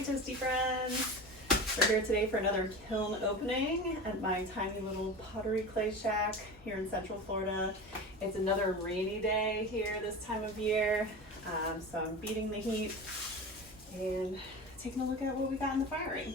Toasty friends! We're here today for another kiln opening at my tiny little pottery clay shack here in Central Florida. It's another rainy day here this time of year, so I'm beating the heat and taking a look at what we got in the firing.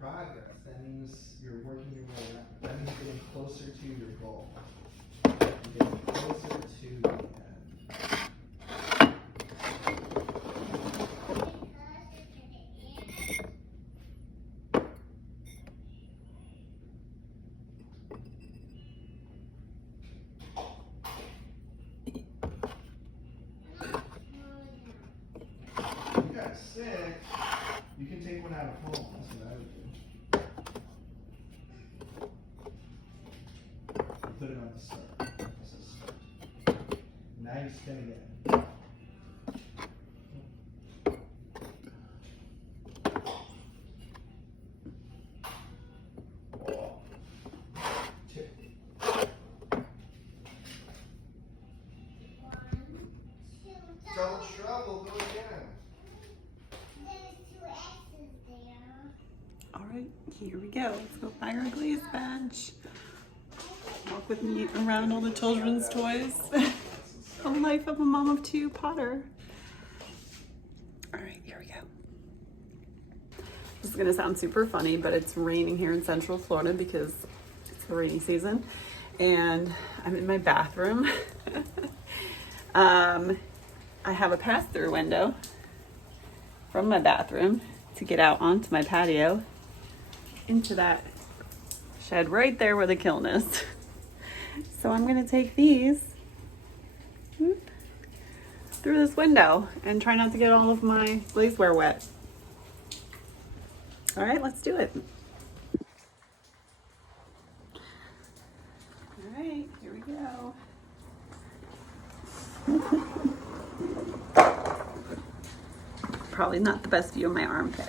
Progress. That means you're working your way up. That means getting closer to your goal. You're getting closer to the end. You got sick. You can take one out of home. That's what I would do. Spin again. Two. Double trouble, go again. All right, here we go. Let's go fire a glaze bench. Walk with me around all the children's toys. The life of a mom of two Potter. All right, here we go. This is gonna sound super funny, but it's raining here in Central Florida because it's the rainy season. And I'm in my bathroom. I have a pass-through window from my bathroom to get out onto my patio into that shed right there where the kiln is. So I'm gonna take these through this window and try not to get all of my glazeware wet. All right, let's do it. All right, here we go. Probably not the best view of my armpit.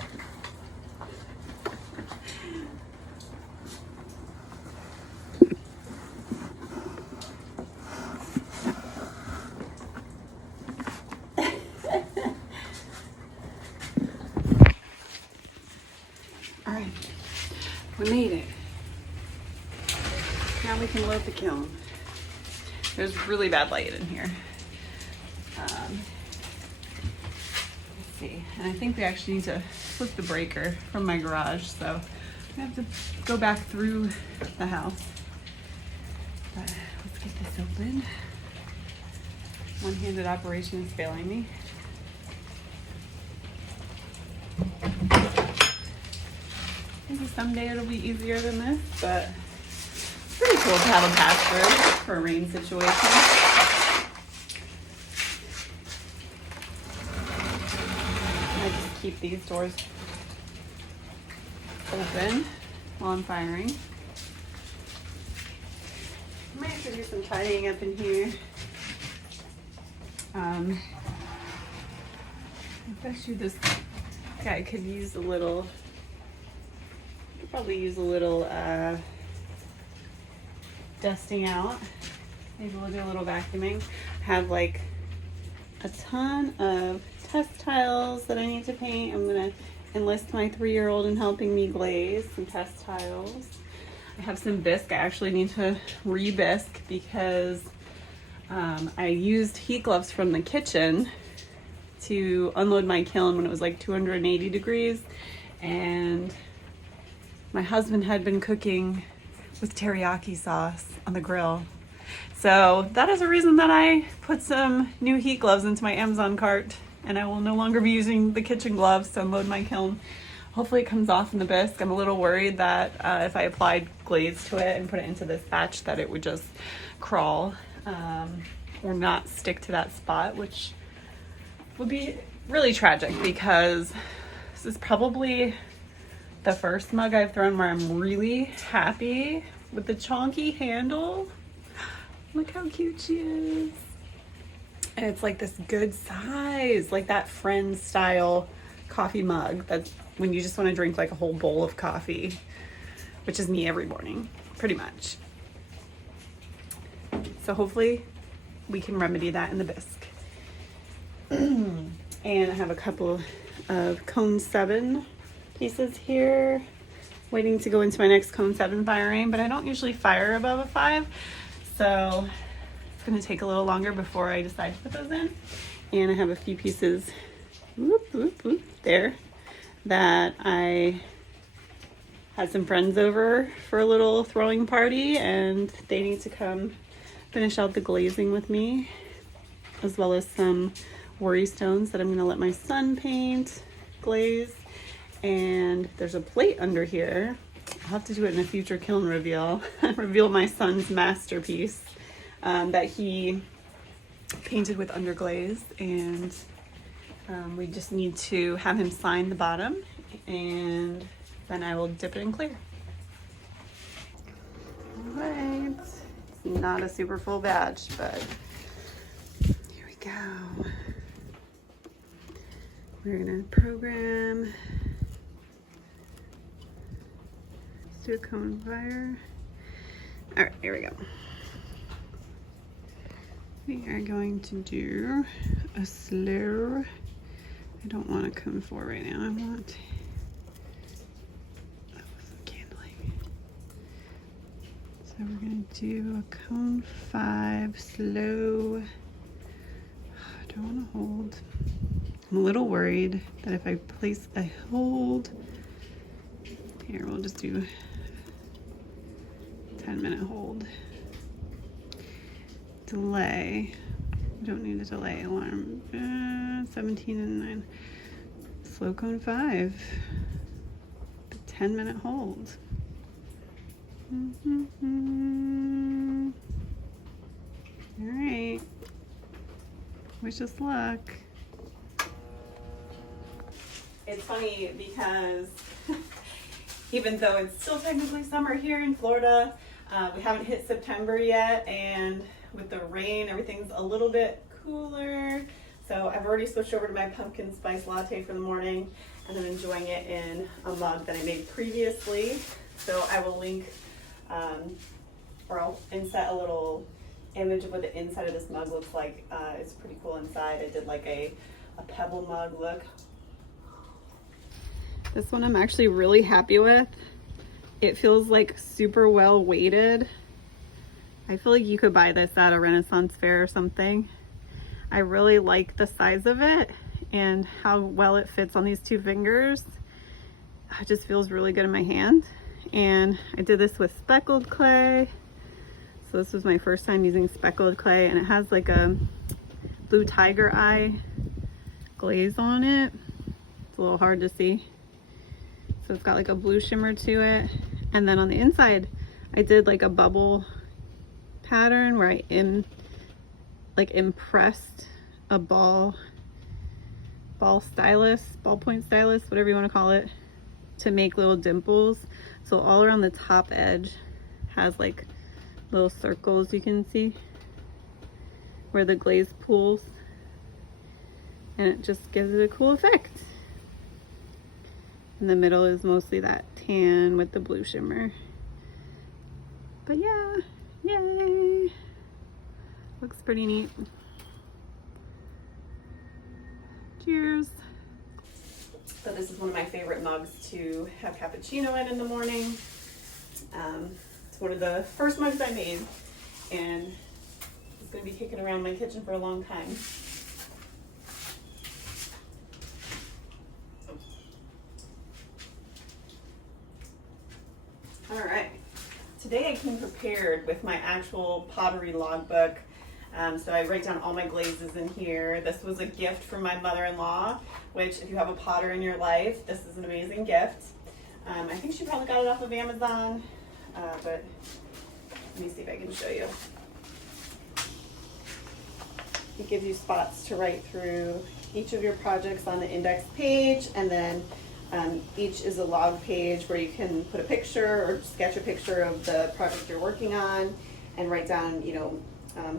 All right, we made it. Now we can load the kiln. There's really bad light in here. Let's see, and I think we actually need to flip the breaker from my garage, so I have to go back through the house. But let's get this open. One-handed operation is failing me. Maybe someday it'll be easier than this, but it's pretty cool to have a pass-through for a rain situation. I just keep these doors open while I'm firing. I might have to do some tidying up in here. Especially this guy could use a little. Could probably use a little dusting out. Maybe we'll do a little vacuuming. I have like a ton of test tiles that I need to paint. I'm gonna enlist my 3-year-old in helping me glaze some test tiles. I have some bisque. I actually need to re-bisque because I used heat gloves from the kitchen to unload my kiln when it was like 280 degrees, and my husband had been cooking with teriyaki sauce on the grill. So that is a reason that I put some new heat gloves into my Amazon cart, and I will no longer be using the kitchen gloves to unload my kiln. Hopefully it comes off in the bisque. I'm a little worried that if I applied glaze to it and put it into this batch that it would just crawl or not stick to that spot, which would be really tragic because this is probably the first mug I've thrown where I'm really happy with the chonky handle. Look how cute she is. And it's like this good size, like that Friends style coffee mug that's when you just want to drink like a whole bowl of coffee, which is me every morning, pretty much. So hopefully we can remedy that in the bisque. And I have a couple of cone 7 pieces here waiting to go into my next cone 7 firing, but I don't usually fire above a 5, so it's going to take a little longer before I decide to put those in. And I have a few pieces there that I had some friends over for a little throwing party, and they need to come finish out the glazing with me, as well as some worry stones that I'm going to let my son paint, glaze. And there's a plate under here. I'll have to do it in a future kiln reveal. Reveal my son's masterpiece that he painted with underglaze, and we just need to have him sign the bottom, and then I will dip it in clear. All right, it's not a super full batch, but here we go. We're gonna program. Let's do a cone fire. All right, here we go. We are going to do a slow. I don't want a cone 4 right now. I want, that wasn't candling. So we're gonna do a cone 5 slow. I don't wanna hold. I'm a little worried that if I place a hold, here we'll just do 10-minute hold. Delay. We don't need a delay alarm. 17 and 9. Slow cone 5. The 10-minute hold. All right. Wish us luck. It's funny because even though it's still technically summer here in Florida, we haven't hit September yet, and with the rain, everything's a little bit cooler. So I've already switched over to my pumpkin spice latte for the morning, and I'm enjoying it in a mug that I made previously. So I will link, or I'll insert a little image of what the inside of this mug looks like. It's pretty cool inside. I did like a pebble mug look. This one I'm actually really happy with. It feels like super well weighted. I feel like you could buy this at a Renaissance fair or something. I really like the size of it and how well it fits on these 2 fingers. It just feels really good in my hand. And I did this with speckled clay. So this was my first time using speckled clay, and it has like a blue tiger eye glaze on it. It's a little hard to see. So it's got like a blue shimmer to it. And then on the inside, I did like a bubble pattern where I impressed a ballpoint stylus, whatever you want to call it, to make little dimples. So all around the top edge has like little circles you can see where the glaze pools, and it just gives it a cool effect. In the middle is mostly that tan with the blue shimmer. But yeah, yay! Looks pretty neat. Cheers! So this is one of my favorite mugs to have cappuccino in the morning. It's one of the first mugs I made, and it's going to be kicking around my kitchen for a long time. All right, today I came prepared with my actual pottery logbook. So I write down all my glazes in here. This was a gift from my mother-in-law, which if you have a potter in your life, this is an amazing gift. I think she probably got it off of Amazon, but let me see if I can show you. It gives you spots to write through each of your projects on the index page, and then each is a log page where you can put a picture or sketch a picture of the project you're working on and write down,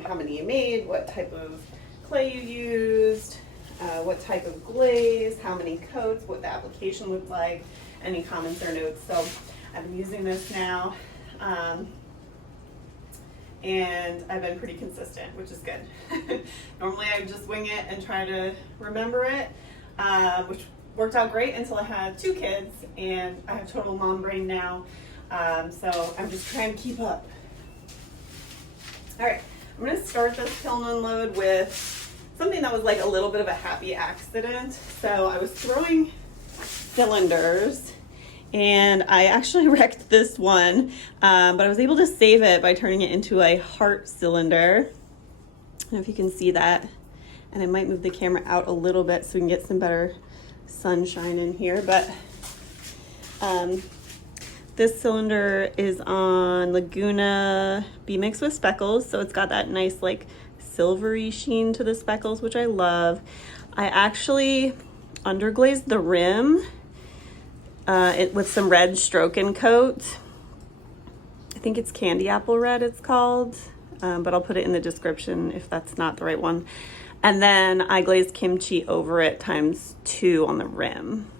how many you made, what type of clay you used, what type of glaze, how many coats, what the application looked like, any comments or notes. So I've been using this now, and I've been pretty consistent, which is good. Normally I just wing it and try to remember it, which worked out great until I had 2 kids, and I have total mom brain now, so I'm just trying to keep up. All right, I'm gonna start this kiln unload with something that was like a little bit of a happy accident. So I was throwing cylinders, and I actually wrecked this one, but I was able to save it by turning it into a heart cylinder. I don't know if you can see that, and I might move the camera out a little bit so we can get some better sunshine in here, but this cylinder is on Laguna Bee Mix with Speckles, so it's got that nice like silvery sheen to the speckles, which I love. I actually underglazed the rim with some red stroke and coat. I think it's candy apple red it's called. but I'll put it in the description if that's not the right one. And then I glazed kimchi over it ×2 on the rim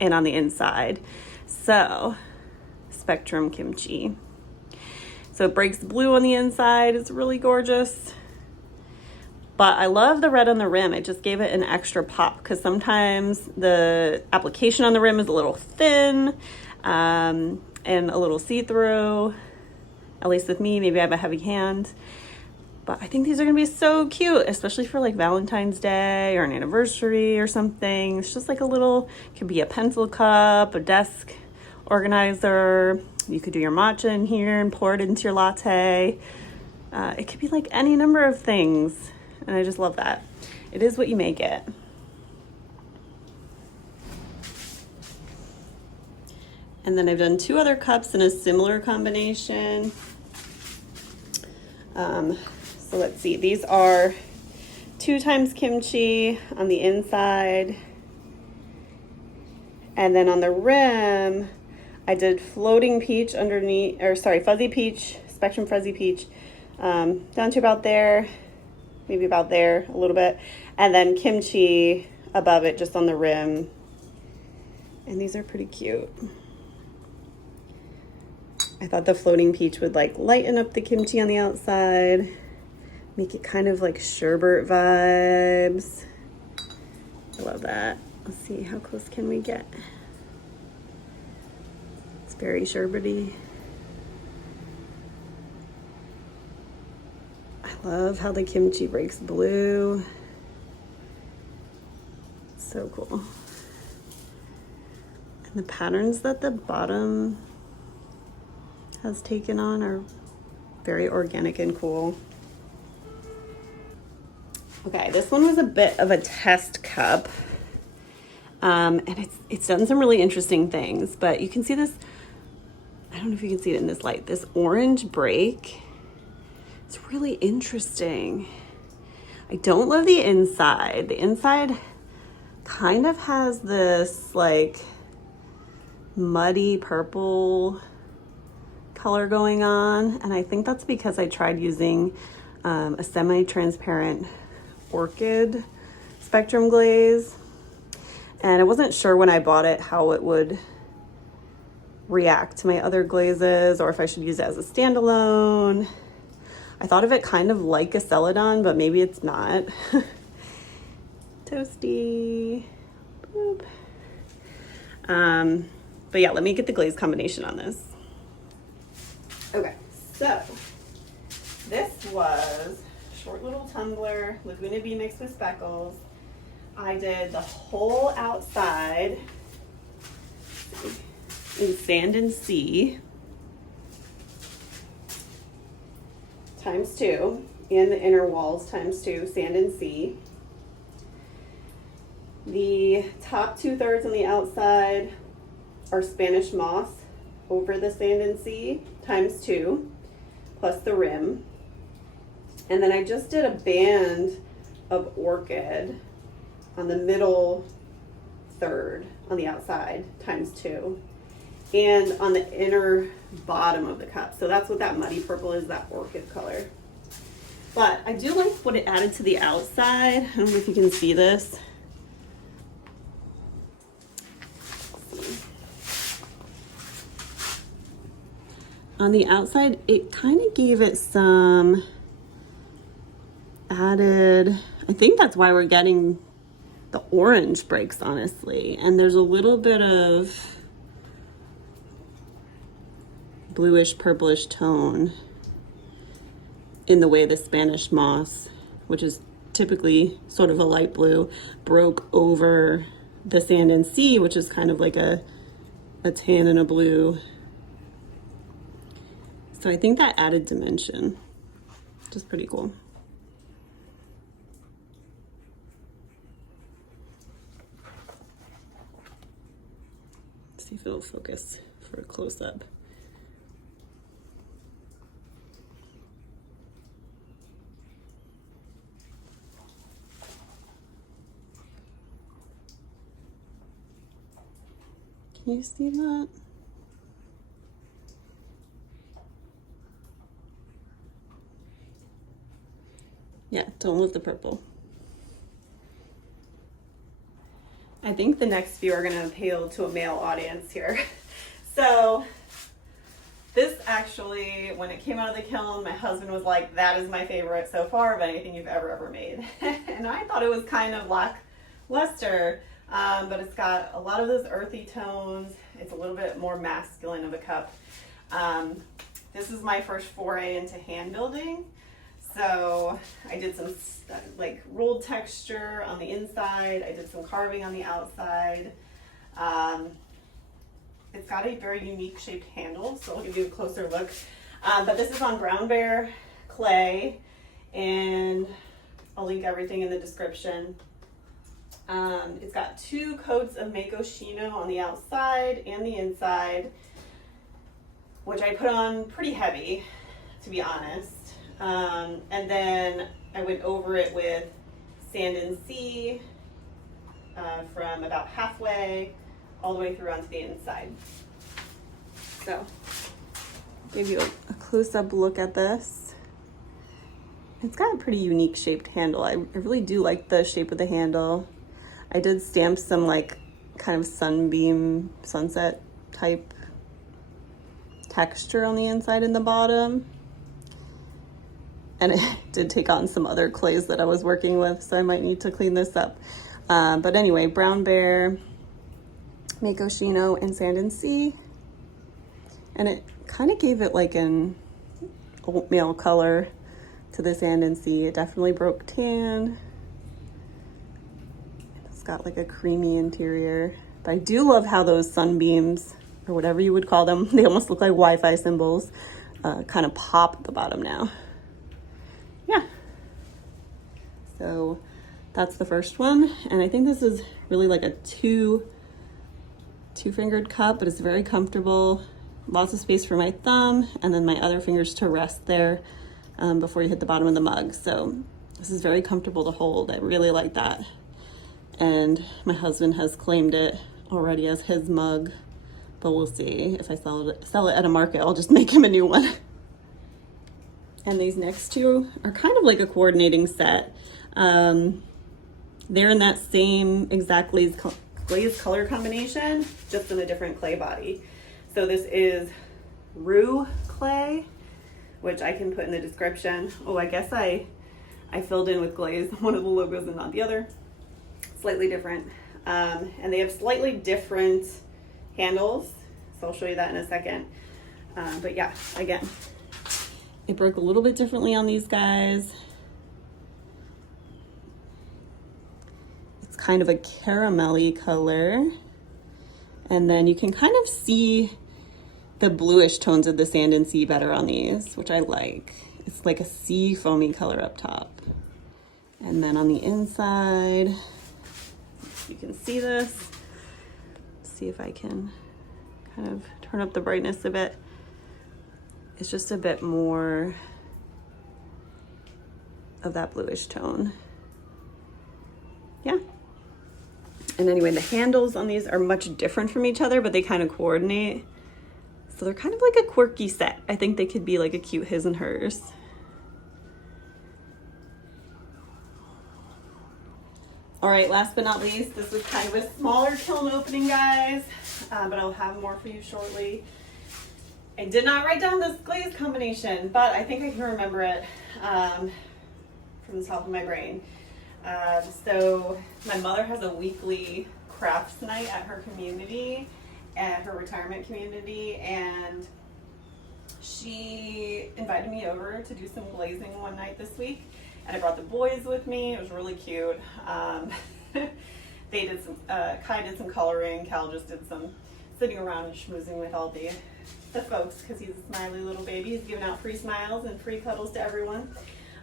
and on the inside. So, spectrum kimchi. So it breaks blue on the inside. It's really gorgeous. But I love the red on the rim. It just gave it an extra pop because sometimes the application on the rim is a little thin and a little see-through. At least with me, maybe I have a heavy hand. But I think these are gonna be so cute, especially for like Valentine's Day or an anniversary or something. It's just like a little, could be a pencil cup, a desk organizer. You could do your matcha in here and pour it into your latte. It could be like any number of things. And I just love that. It is what you make it. And then I've done 2 other cups in a similar combination. So let's see, these are 2 times kimchi on the inside. And then on the rim, I did floating peach underneath, or sorry, fuzzy peach, spectrum fuzzy peach, down to about there. Maybe about there a little bit, and then kimchi above it just on the rim. And these are pretty cute. I thought the floating peach would like lighten up the kimchi on the outside, make it kind of like sherbet vibes. I love that. Let's see, how close can we get? It's very sherbety. I love how the kimchi breaks blue. So cool. And the patterns that the bottom has taken on are very organic and cool. Okay, this one was a bit of a test cup. And it's done some really interesting things, but you can see this, I don't know if you can see it in this light, this orange break. It's really interesting. I don't love the inside. The inside kind of has this like muddy purple color going on. And I think that's because I tried using a semi-transparent Orchid spectrum glaze. And I wasn't sure when I bought it how it would react to my other glazes or if I should use it as a standalone. I thought of it kind of like a Celadon, but maybe it's not. Toasty. Boop. But yeah, let me get the glaze combination on this. Okay, so this was short little tumbler, Laguna Bee mixed with speckles. I did the whole outside in sand and sea. ×2, and the inner walls ×2, sand and sea. The top 2/3 on the outside are Spanish moss over the sand and sea ×2, plus the rim. And then I just did a band of Orchid on the middle third on the outside ×2. And on the inner bottom of the cup. So that's what that muddy purple is, that Orchid color. But I do like what it added to the outside. I don't know if you can see this. On the outside, it kind of gave it some added, I think that's why we're getting the orange breaks, honestly. And there's a little bit of bluish purplish tone in the way the Spanish moss, which is typically sort of a light blue, broke over the sand and sea, which is kind of like a tan and a blue. So I think that added dimension, which is pretty cool. Let's see if it'll focus for a close-up. Can you see that? Yeah, don't lose the purple. I think the next few are going to appeal to a male audience here. So this actually, when it came out of the kiln, my husband was like, that is my favorite so far of anything you've ever made. And I thought it was kind of lackluster, but it's got a lot of those earthy tones. It's a little bit more masculine of a cup. This is my first foray into hand building. So I did some like rolled texture on the inside. I did some carving on the outside. It's got a very unique shaped handle, so I'll give you a closer look. But this is on brown bear clay, and I'll link everything in the description. It's got 2 coats of Maycoshino on the outside and the inside, which I put on pretty heavy, to be honest. And then I went over it with sand and sea from about halfway all the way through onto the inside. So, give you a close-up look at this. It's got a pretty unique shaped handle. I really do like the shape of the handle. I did stamp some like kind of sunbeam, sunset type texture on the inside and the bottom. And it did take on some other clays that I was working with, so I might need to clean this up. But anyway, brown bear, Maycoshino, and sand and sea. And it kind of gave it like an oatmeal color to the sand and sea. It definitely broke tan. It's got like a creamy interior. But I do love how those sunbeams, or whatever you would call them, they almost look like Wi-Fi symbols, kind of pop at the bottom now. Yeah. So that's the first one. And I think this is really like a two-fingered cup, but it's very comfortable. Lots of space for my thumb, and then my other fingers to rest there before you hit the bottom of the mug. So this is very comfortable to hold. I really like that. And my husband has claimed it already as his mug, but we'll see. If I sell it at a market, I'll just make him a new one. And these next 2 are kind of like a coordinating set. They're in that same exact glaze color combination, just in a different clay body. So this is roux clay, which I can put in the description. Oh, I guess I filled in with glaze one of the logos and not the other. Slightly different. And they have slightly different handles, so I'll show you that in a second. But yeah, again, it broke a little bit differently on these guys. It's kind of a caramelly color. And then you can kind of see the bluish tones of the sand and sea better on these, which I like. It's like a sea foamy color up top. And then on the inside, you can see this. Let's see if I can kind of turn up the brightness a bit. It's just a bit more of that bluish tone. Yeah. And anyway, the handles on these are much different from each other, but they kind of coordinate. So they're kind of like a quirky set. I think they could be like a cute his and hers. All right, last but not least, this was kind of a smaller kiln opening, guys, but I'll have more for you shortly. I did not write down this glaze combination, but I think I can remember it from the top of my brain. So my mother has a weekly crafts night at her community, at her retirement community, and she invited me over to do some glazing one night this week, and I brought the boys with me. It was really cute. They did some, Kai did some coloring, Cal just did some sitting around and schmoozing with all the folks, because he's a smiley little baby. He's giving out free smiles and free cuddles to everyone.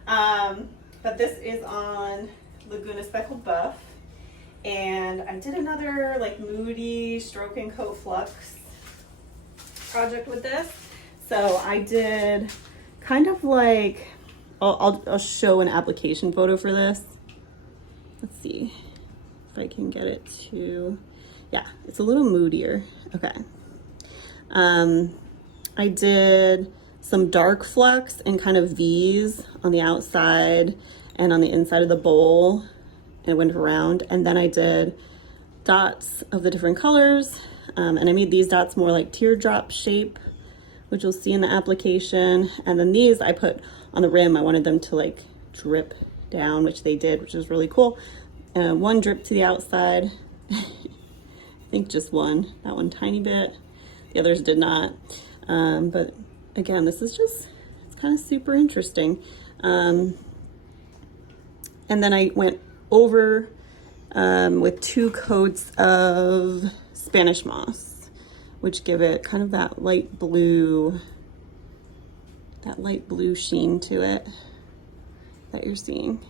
But this is on Laguna Speckled Buff, and I did another like moody stroke and coat flux project with this. So I did kind of like, I'll show an application photo for this. Let's see if I can get it to, yeah, it's a little moodier. Okay. I did some dark flux and kind of V's on the outside, and on the inside of the bowl, and it went around. And then I did dots of the different colors, and I made these dots more like teardrop shape, which you'll see in the application. And then these I put on the rim. I wanted them to like drip down, which they did, which is really cool. One drip to the outside. I think just one, that one tiny bit. The others did not. But again, this is just, it's kind of super interesting. And then I went over with 2 coats of Spanish moss, which give it kind of that light blue sheen to it that you're seeing.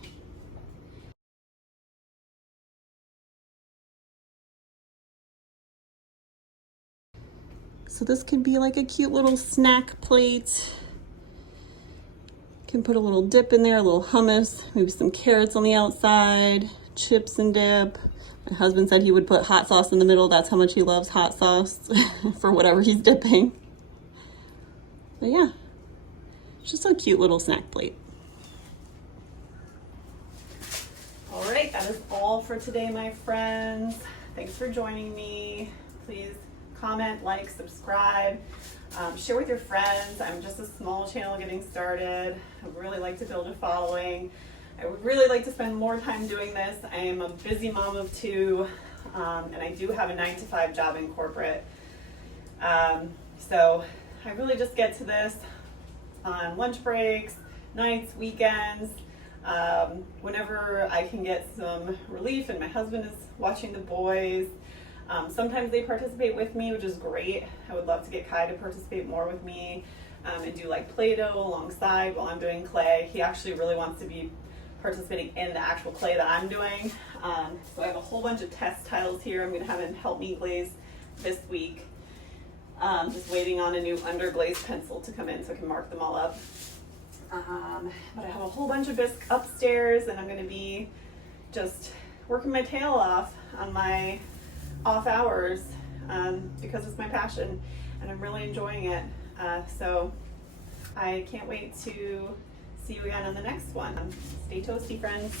So this could be like a cute little snack plate. Can put a little dip in there, a little hummus, maybe some carrots on the outside, chips and dip. My husband said he would put hot sauce in the middle. That's how much he loves hot sauce for whatever he's dipping. But yeah, it's just a cute little snack plate. All right, that is all for today, my friends. Thanks for joining me. Please comment, like, subscribe, share with your friends. I'm just a small channel getting started. I would really like to build a following. I would really like to spend more time doing this. I am a busy mom of 2, and I do have a 9-to-5 job in corporate. So I really just get to this on lunch breaks, nights, weekends, whenever I can get some relief and my husband is watching the boys. Sometimes they participate with me, which is great. I would love to get Kai to participate more with me and do like Play-Doh alongside while I'm doing clay. He actually really wants to be participating in the actual clay that I'm doing. So I have a whole bunch of test tiles here. I'm gonna have him help me glaze this week. Just waiting on a new underglaze pencil to come in so I can mark them all up. But I have a whole bunch of bisque upstairs, and I'm gonna be just working my tail off on my off hours because it's my passion and I'm really enjoying it. So I can't wait to see you again on the next one. Stay toasty, friends.